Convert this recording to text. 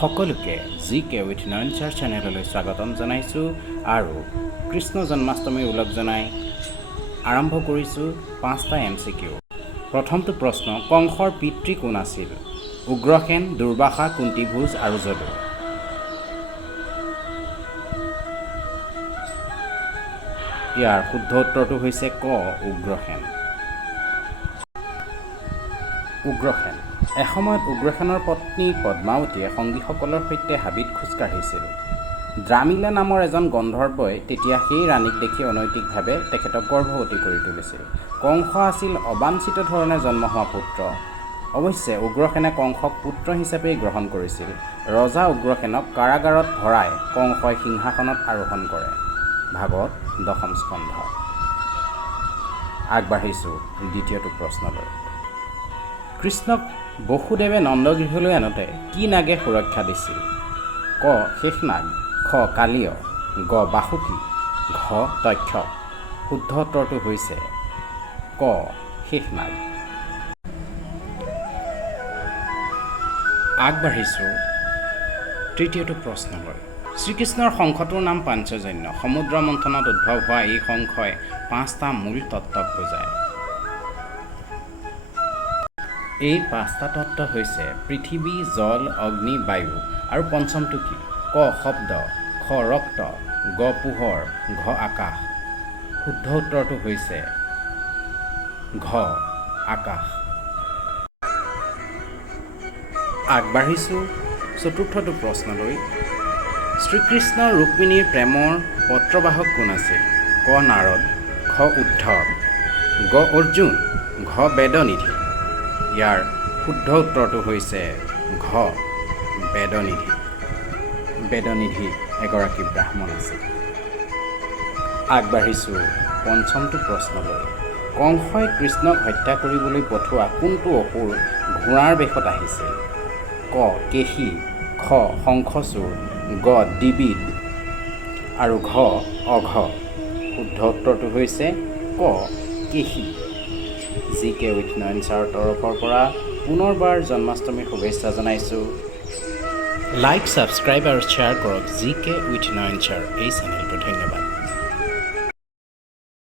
সকলোকে GK with NAYANSIR চেনেললৈ স্বাগতম জনাইছোঁ আৰু কৃষ্ণ জন্মাষ্টমীৰ উল্লেখ জনাই আৰম্ভ কৰিছোঁ 5টা MCQ। প্ৰথমটো প্ৰশ্ন, কংসৰ পিতৃ কোন আছিল? উগ্ৰসেন, দুৰ্বাসা, কুন্তিভোজ আৰু যদু। ইয়াৰ শুদ্ধ উত্তৰটো হৈছে ক, উগ্ৰসেন। উগ্ৰসেন। এসময়ত উগ্ৰসেনৰ পত্নী পদ্মাৱতীয়ে সংগীসকলৰ সৈতে হাবিত খোজকাঢ়িছিল। দ্ৰামিলা নামৰ এজন গন্ধৰ্বই তেতিয়া সেই ৰাণীক দেখি অনৈতিকভাৱে তেখেতক গৰ্ভৱতী কৰি তুলিছিল। কংস আছিল অবাঞ্ছিত ধৰণে জন্ম হোৱা পুত্ৰ। অৱশ্যে উগ্ৰসেনে কংসক পুত্ৰ হিচাপেই গ্ৰহণ কৰিছিল। ৰজা উগ্ৰসেনক কাৰাগাৰত ভৰাই কংসই সিংহাসনত আৰোহণ কৰে। ভাগৱত 10ম স্কন্ধ। আগবাঢ়িছোঁ দ্বিতীয়টো প্ৰশ্নলৈ। কৃষ্ণক বসুদেৱে নন্দগৃহলৈ আনোতে কি নাগে সুৰক্ষা দিছিল? ক, শেষনাগ, খ, কালীয়, গ, বাসুকী, ঘ, তক্ষ। শুদ্ধ উত্তৰটো হৈছে ক, শেষনাগ। আগবাঢ়িছোঁ তৃতীয়টো প্ৰশ্নলৈ। শ্ৰীকৃষ্ণৰ শংখটোৰ নাম পাঞ্চজন্য। সমুদ্ৰ মন্থনত উদ্ভৱ হোৱা এই শংখই 5টা মূল তত্ত্বক বুজায়। এই 5টা তত্ত্ব হৈছে পৃথিৱী, জল, অগ্নি, বায়ু আৰু পঞ্চমটো কি? ক, শব্দ, খ, ৰক্ত, গ, পোহৰ, ঘ, আকাশ। শুদ্ধ উত্তৰটো হৈছে ঘ, আকাশ। আগবাঢ়িছোঁ চতুৰ্থটো প্ৰশ্নলৈ। শ্ৰীকৃষ্ণ ৰুক্মিণীৰ প্ৰেমৰ পত্ৰবাহক কোন আছিল? ক, নাৰদ, খ, উদ্ধৱ, গ, অৰ্জুন, ঘ, বেদনিধি। ইয়াৰ শুদ্ধ উত্তৰটো হৈছে ঘ, বেদনিধি। বেদনিধি এগৰাকী ব্ৰাহ্মণ আছিল। আগবাঢ়িছোঁ পঞ্চমটো প্ৰশ্নলৈ। কংসই কৃষ্ণক হত্যা কৰিবলৈ পঠোৱা কোনটো অসুৰ ঘোঁৰাৰ বেশত আহিছিল? ক, কেশী, খ, শংখচূড়, গ, দ্বিবিদ আৰু ঘ, অঘ। শুদ্ধ উত্তৰটো হৈছে ক, কেশী। GK with NAYANSIR তৰফৰ পৰা পুনৰবাৰ জন্মাষ্টমীৰ শুভেচ্ছা জনাইছোঁ। লাইক, ছাবস্ক্ৰাইব আৰু শ্বেয়াৰ কৰক GK with NAYANSIR এই চেনেলটো। ধন্যবাদ।